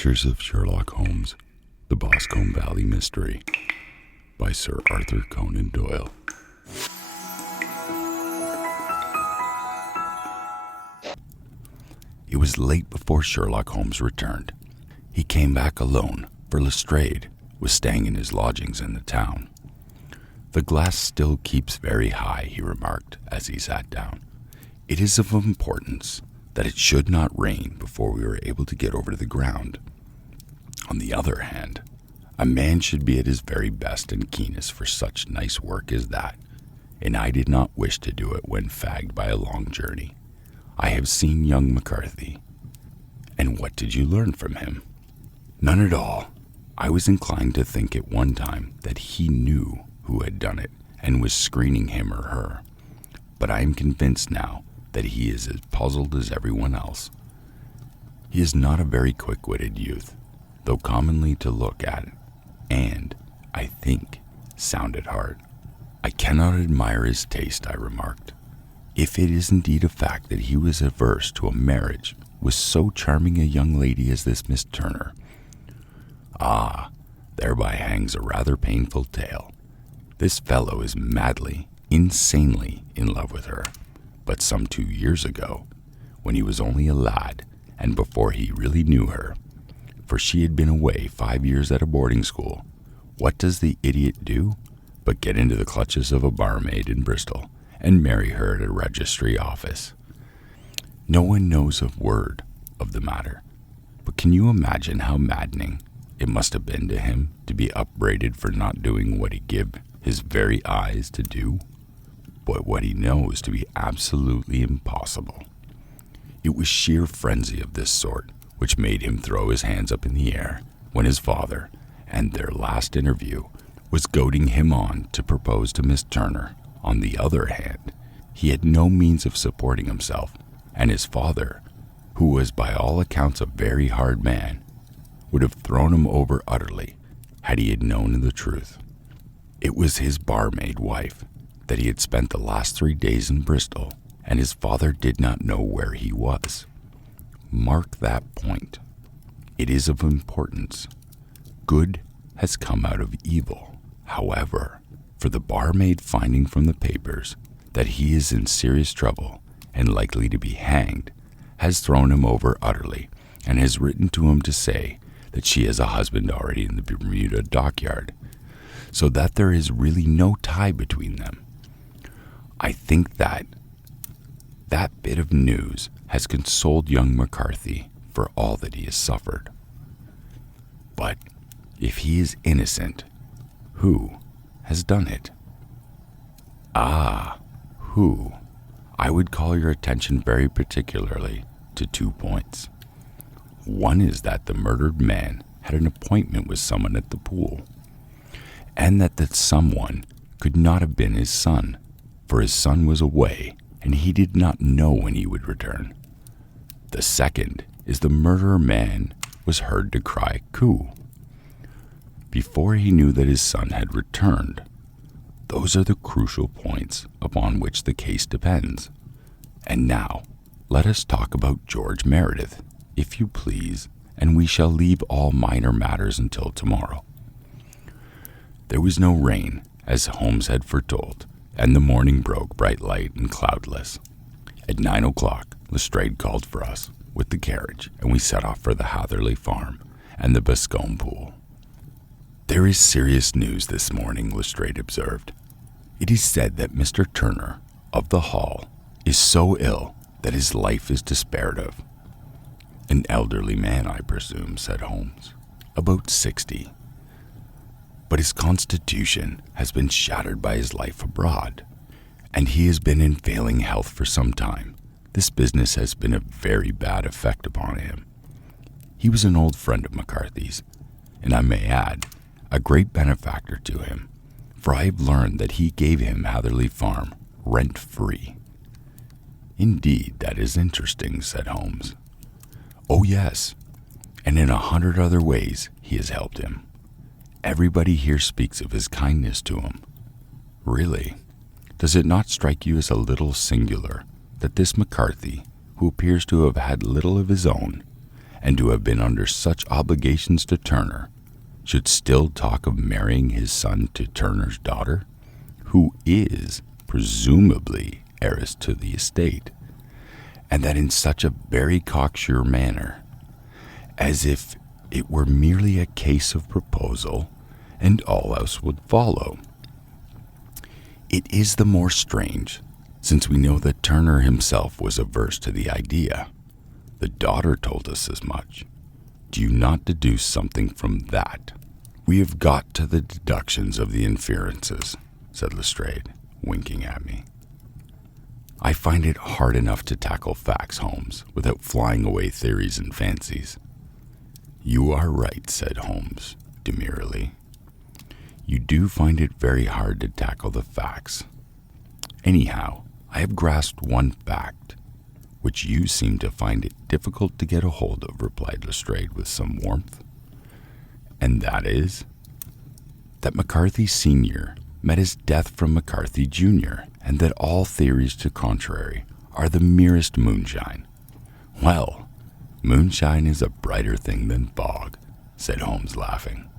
Adventures of Sherlock Holmes, The Boscombe Valley Mystery by Sir Arthur Conan Doyle. It was late before Sherlock Holmes returned. He came back alone, for Lestrade was staying in his lodgings in the town. "The glass still keeps very high," he remarked as he sat down. "It is of importance that it should not rain before we were able to get over to the ground. On the other hand, a man should be at his very best and keenest for such nice work as that, and I did not wish to do it when fagged by a long journey. I have seen young McCarthy." "And what did you learn from him?" "None at all. I was inclined to think at one time that he knew who had done it and was screening him or her, but I am convinced now that he is as puzzled as everyone else. He is not a very quick-witted youth, though commonly to look at, and, I think, sound at heart. I cannot admire his taste," I remarked. "If it is indeed a fact that he was averse to a marriage with so charming a young lady as this Miss Turner. Ah, thereby hangs a rather painful tale. This fellow is madly, insanely in love with her. But some 2 years ago, when he was only a lad, and before he really knew her, for she had been away 5 years at a boarding school, what does the idiot do but get into the clutches of a barmaid in Bristol and marry her at a registry office? No one knows a word of the matter, but can you imagine how maddening it must have been to him to be upbraided for not doing what he gave his very eyes to do, but what he knows to be absolutely impossible? It was sheer frenzy of this sort which made him throw his hands up in the air when his father, and their last interview, was goading him on to propose to Miss Turner. On the other hand, he had no means of supporting himself, and his father, who was by all accounts a very hard man, would have thrown him over utterly had he had known the truth. It was his barmaid wife that he had spent the last 3 days in Bristol, and his father did not know where he was. Mark that point. It is of importance. Good has come out of evil, however, for the barmaid, finding from the papers that he is in serious trouble and likely to be hanged, has thrown him over utterly and has written to him to say that she has a husband already in the Bermuda dockyard, so that there is really no tie between them. I think that bit of news has consoled young McCarthy for all that he has suffered. But if he is innocent, who has done it? Ah, who? I would call your attention very particularly to 2 points. One is that the murdered man had an appointment with someone at the pool, and that someone could not have been his son, for his son was away, and he did not know when he would return. The second is the murderer man was heard to cry "coo" before he knew that his son had returned. Those are the crucial points upon which the case depends. And now, let us talk about George Meredith, if you please, and we shall leave all minor matters until tomorrow. There was no rain, as Holmes had foretold, and the morning broke bright light and cloudless. At 9 o'clock, Lestrade called for us with the carriage, and we set off for the Hatherley farm and the Boscombe pool. "There is serious news this morning," Lestrade observed. "It is said that Mr. Turner, of the Hall, is so ill that his life is despaired of." "An elderly man, I presume," said Holmes. "About 60. But his constitution has been shattered by his life abroad, and he has been in failing health for some time. This business has been a very bad effect upon him. He was an old friend of McCarthy's, and I may add, a great benefactor to him, for I have learned that he gave him Hatherley Farm rent-free." "Indeed, that is interesting," said Holmes. "Oh yes, and in 100 other ways he has helped him. Everybody here speaks of his kindness to him. Really, does it not strike you as a little singular that this McCarthy, who appears to have had little of his own, and to have been under such obligations to Turner, should still talk of marrying his son to Turner's daughter, who is presumably heiress to the estate, and that in such a very cocksure manner, as if it were merely a case of proposal and all else would follow. It is the more strange, since we know that Turner himself was averse to the idea. The daughter told us as much. Do you not deduce something from that? We have got to the deductions of the inferences, said Lestrade, winking at me. I find it hard enough to tackle facts, Holmes, without flying away theories and fancies. You are right, said Holmes, demurely. You do find it very hard to tackle the facts. Anyhow, I have grasped one fact, which you seem to find it difficult to get a hold of, replied Lestrade with some warmth. And that is that McCarthy Sr. met his death from McCarthy Jr., and that all theories to contrary are the merest moonshine. Well, moonshine is a brighter thing than fog, said Holmes, laughing.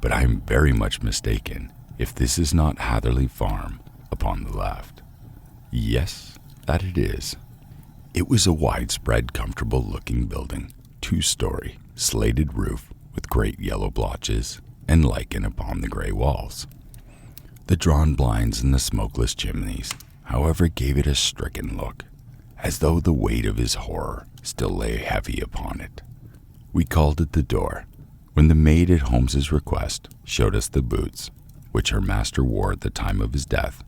But I am very much mistaken if this is not Hatherley Farm upon the left. Yes, that it is. It was a widespread, comfortable-looking building, 2-story, slated roof with great yellow blotches and lichen upon the gray walls. The drawn blinds and the smokeless chimneys, however, gave it a stricken look, as though the weight of his horror still lay heavy upon it. We called at the door, when the maid at Holmes's request showed us the boots, which her master wore at the time of his death,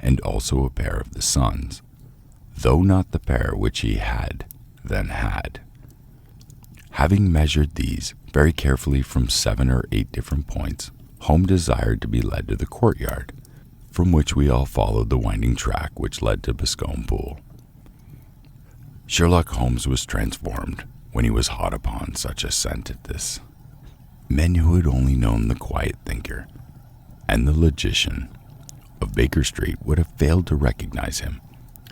and also a pair of the son's, though not the pair which he had then had. Having measured these very carefully from 7 or 8 different points, Holmes desired to be led to the courtyard, from which we all followed the winding track which led to Boscombe Pool. Sherlock Holmes was transformed when he was hot upon such a scent at this. Men who had only known the quiet thinker and the logician of Baker Street would have failed to recognize him.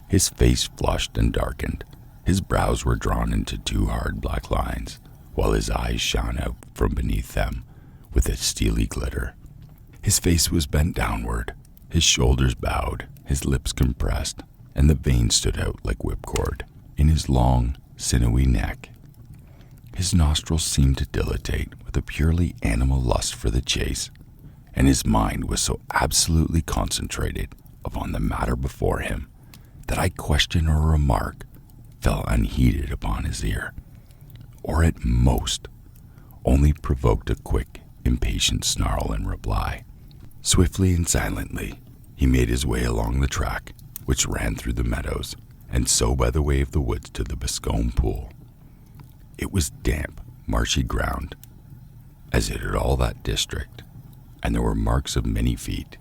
His face flushed and darkened. His brows were drawn into 2 hard black lines, while his eyes shone out from beneath them with a steely glitter. His face was bent downward, his shoulders bowed, his lips compressed, and the veins stood out like whipcord in his long, sinewy neck. His nostrils seemed to dilate with a purely animal lust for the chase, and his mind was so absolutely concentrated upon the matter before him that a question or remark fell unheeded upon his ear, or at most only provoked a quick, impatient snarl in reply. Swiftly and silently he made his way along the track which ran through the meadows, and so by the way of the woods to the Boscombe Pool. It was damp, marshy ground, as it had all that district, and there were marks of many feet,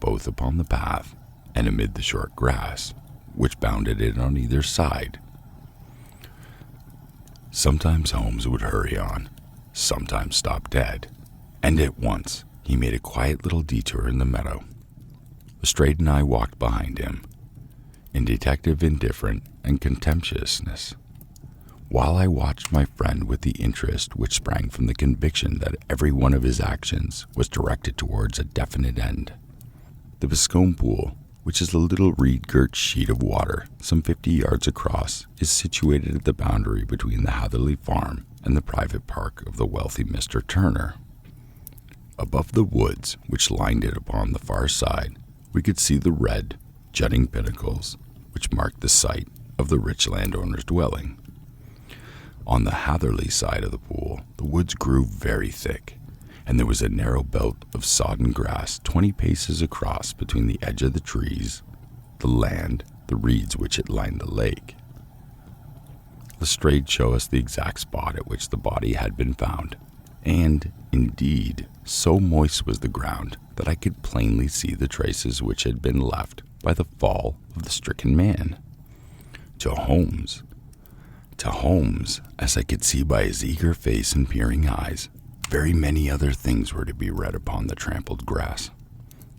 both upon the path and amid the short grass, which bounded it on either side. Sometimes Holmes would hurry on, sometimes stop dead, and at once he made a quiet little detour in the meadow. Lestrade and I walked behind him, in detective indifference and contemptuousness, while I watched my friend with the interest which sprang from the conviction that every one of his actions was directed towards a definite end. The Boscombe Pool, which is a little reed-girt sheet of water some 50 yards across, is situated at the boundary between the Hatherley Farm and the private park of the wealthy Mr. Turner. Above the woods which lined it upon the far side, we could see the red, jutting pinnacles which marked the site of the rich landowner's dwelling. On the Hatherley side of the pool, the woods grew very thick, and there was a narrow belt of sodden grass 20 paces across between the edge of the trees, the land, the reeds which it lined the lake. Lestrade showed us the exact spot at which the body had been found, and, indeed, so moist was the ground that I could plainly see the traces which had been left by the fall of the stricken man. To Holmes, as I could see by his eager face and peering eyes, very many other things were to be read upon the trampled grass.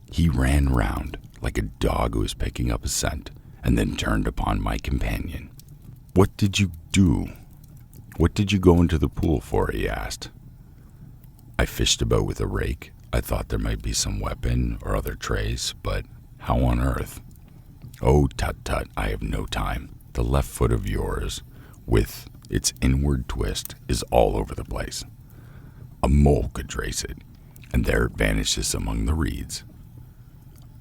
He ran round like a dog who was picking up a scent, and then turned upon my companion. "What did you do?" "What did you go into the pool for?" he asked. "I fished about with a rake. I thought there might be some weapon or other trace, but how on earth?" "Oh, tut-tut, I have no time. The left foot of yours, with its inward twist, is all over the place. A mole could trace it, and there it vanishes among the reeds."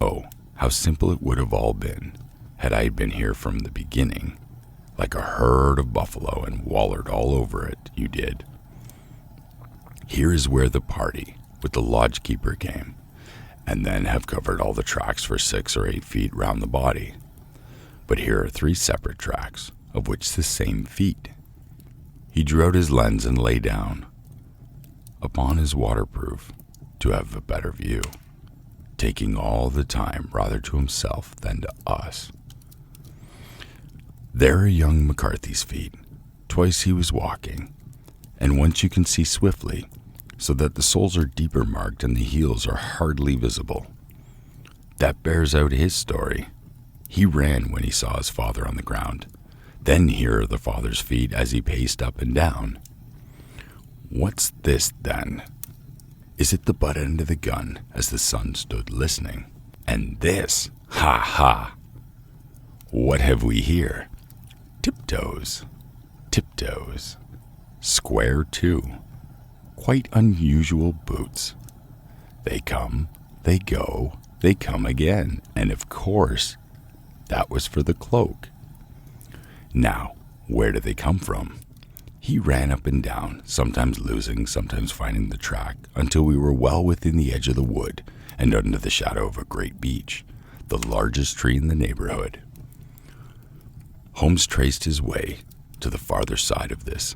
"Oh, how simple it would have all been, had I been here from the beginning, like a herd of buffalo, and wallered all over it, you did. Here is where the party with the lodge-keeper came, and then have covered all the tracks for 6 or 8 feet round the body. But here are 3 separate tracks, of which the same feet." He drew out his lens and lay down upon his waterproof to have a better view, taking all the time rather to himself than to us. "There are young McCarthy's feet. Twice he was walking, and once you can see swiftly, so that the soles are deeper marked and the heels are hardly visible. That bears out his story. He ran when he saw his father on the ground. Then here are the father's feet as he paced up and down. What's this, then? Is it the butt end of the gun as the son stood listening? And this, ha ha! What have we here? Tiptoes, tiptoes, square too, quite unusual boots. They come, they go, they come again, and of course, that was for the cloak. Now, where do they come from? He ran up and down, sometimes losing, sometimes finding the track, until we were well within the edge of the wood and under the shadow of a great beech, the largest tree in the neighborhood. Holmes traced his way to the farther side of this,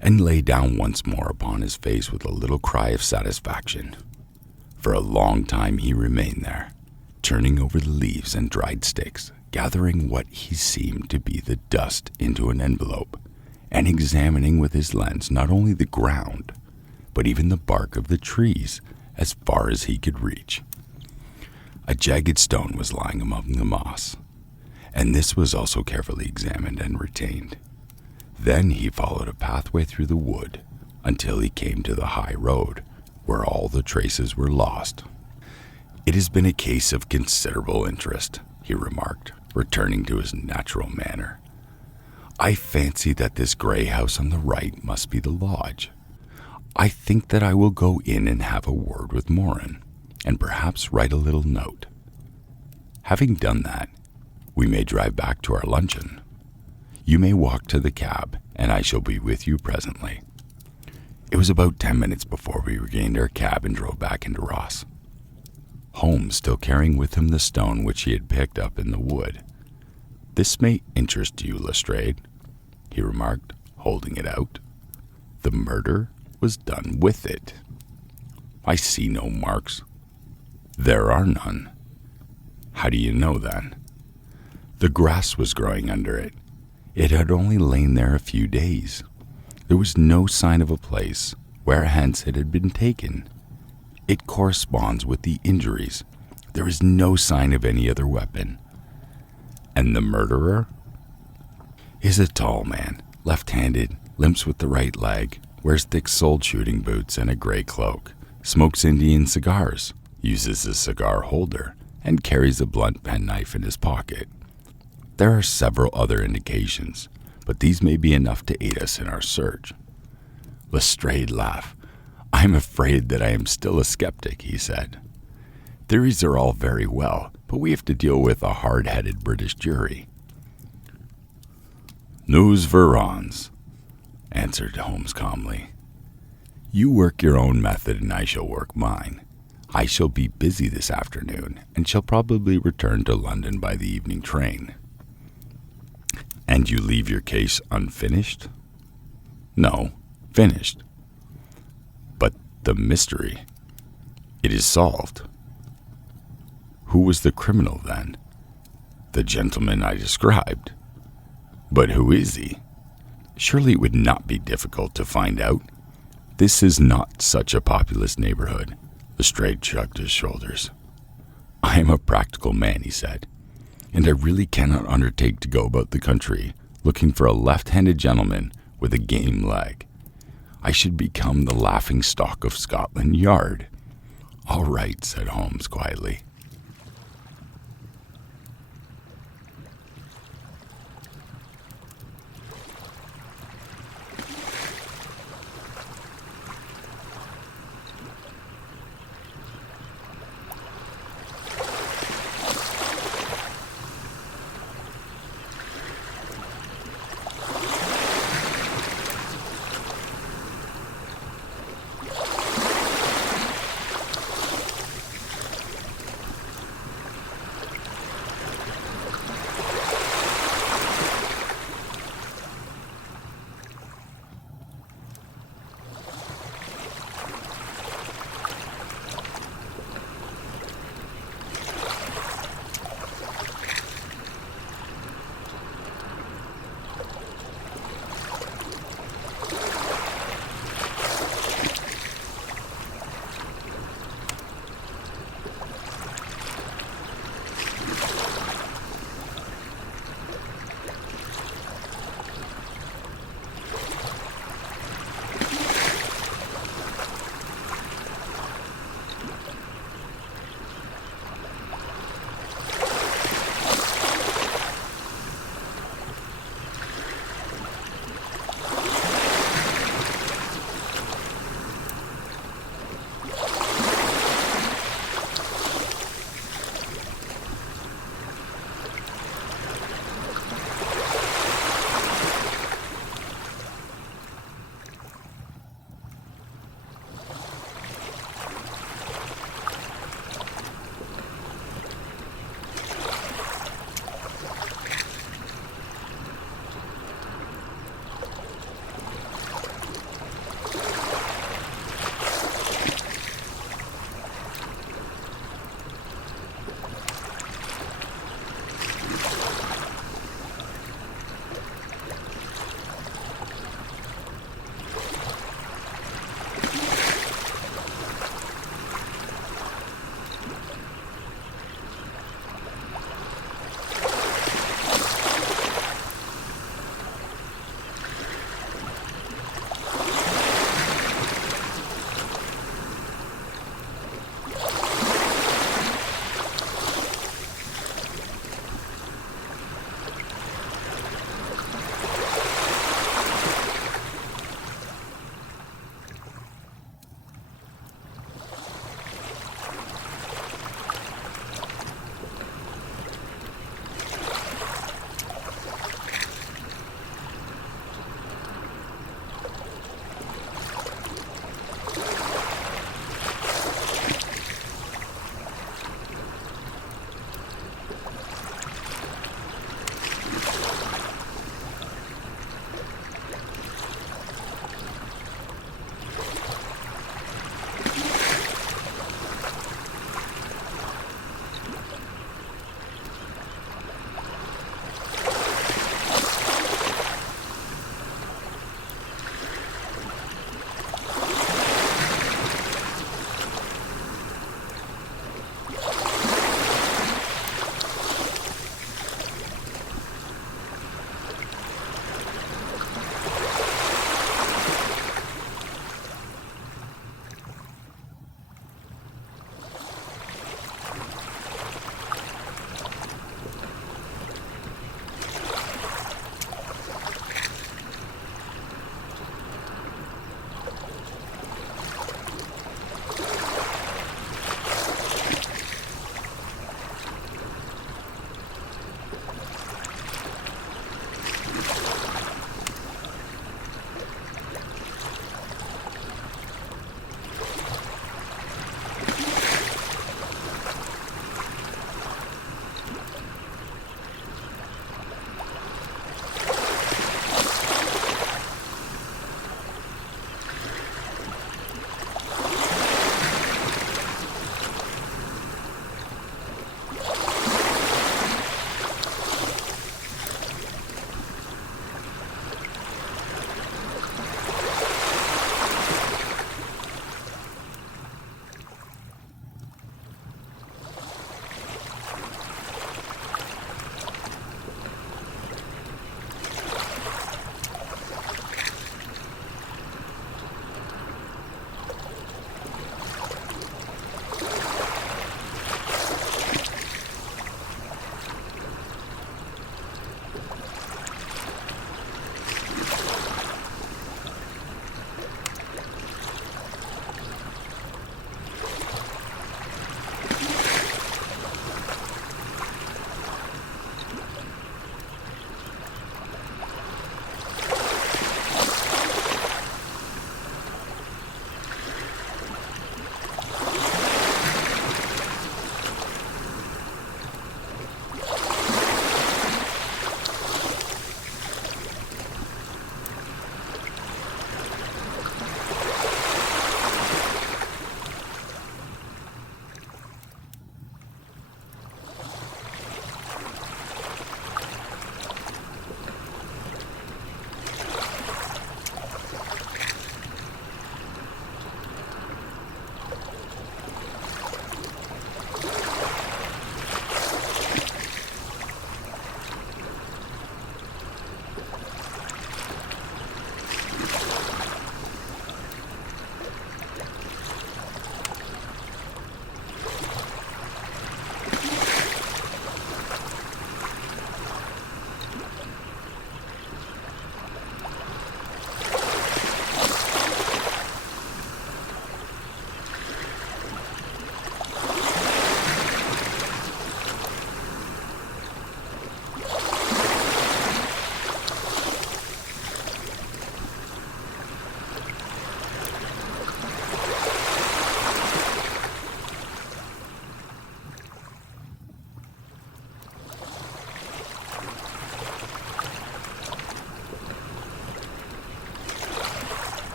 and lay down once more upon his face with a little cry of satisfaction. For a long time he remained there, turning over the leaves and dried sticks, gathering what he seemed to be the dust into an envelope, and examining with his lens not only the ground, but even the bark of the trees as far as he could reach. A jagged stone was lying among the moss, and this was also carefully examined and retained. Then he followed a pathway through the wood until he came to the high road, where all the traces were lost. "It has been a case of considerable interest," he remarked, returning to his natural manner. "I fancy that this gray house on the right must be the lodge. I think that I will go in and have a word with Moran, and perhaps write a little note. Having done that, we may drive back to our luncheon. You may walk to the cab, and I shall be with you presently." It was about 10 minutes before we regained our cab and drove back into Ross, Holmes still carrying with him the stone which he had picked up in the wood. "This may interest you, Lestrade," he remarked, holding it out. "The murder was done with it. I see no marks." "There are none." "How do you know, then?" "The grass was growing under it. It had only lain there a few days. There was no sign of a place wherehence it had been taken. It corresponds with the injuries. There is no sign of any other weapon." "And the murderer?" "Is a tall man, left-handed, limps with the right leg, wears thick-soled shooting boots and a gray cloak, smokes Indian cigars, uses a cigar holder, and carries a blunt penknife in his pocket. There are several other indications, but these may be enough to aid us in our search." Lestrade laughed. "I am afraid that I am still a skeptic," he said. "Theories are all very well, but we have to deal with a hard-headed British jury." "Nous verrons," answered Holmes calmly. "You work your own method and I shall work mine. I shall be busy this afternoon and shall probably return to London by the evening train." "And you leave your case unfinished?" "No, finished. But the mystery, it is solved." "Who was the criminal, then?" "The gentleman I described." "But who is he?" "Surely it would not be difficult to find out. This is not such a populous neighborhood." Lestrade shrugged his shoulders. "I am a practical man," he said, "and I really cannot undertake to go about the country looking for a left-handed gentleman with a game leg. I should become the laughing stock of Scotland Yard. All right, said Holmes quietly.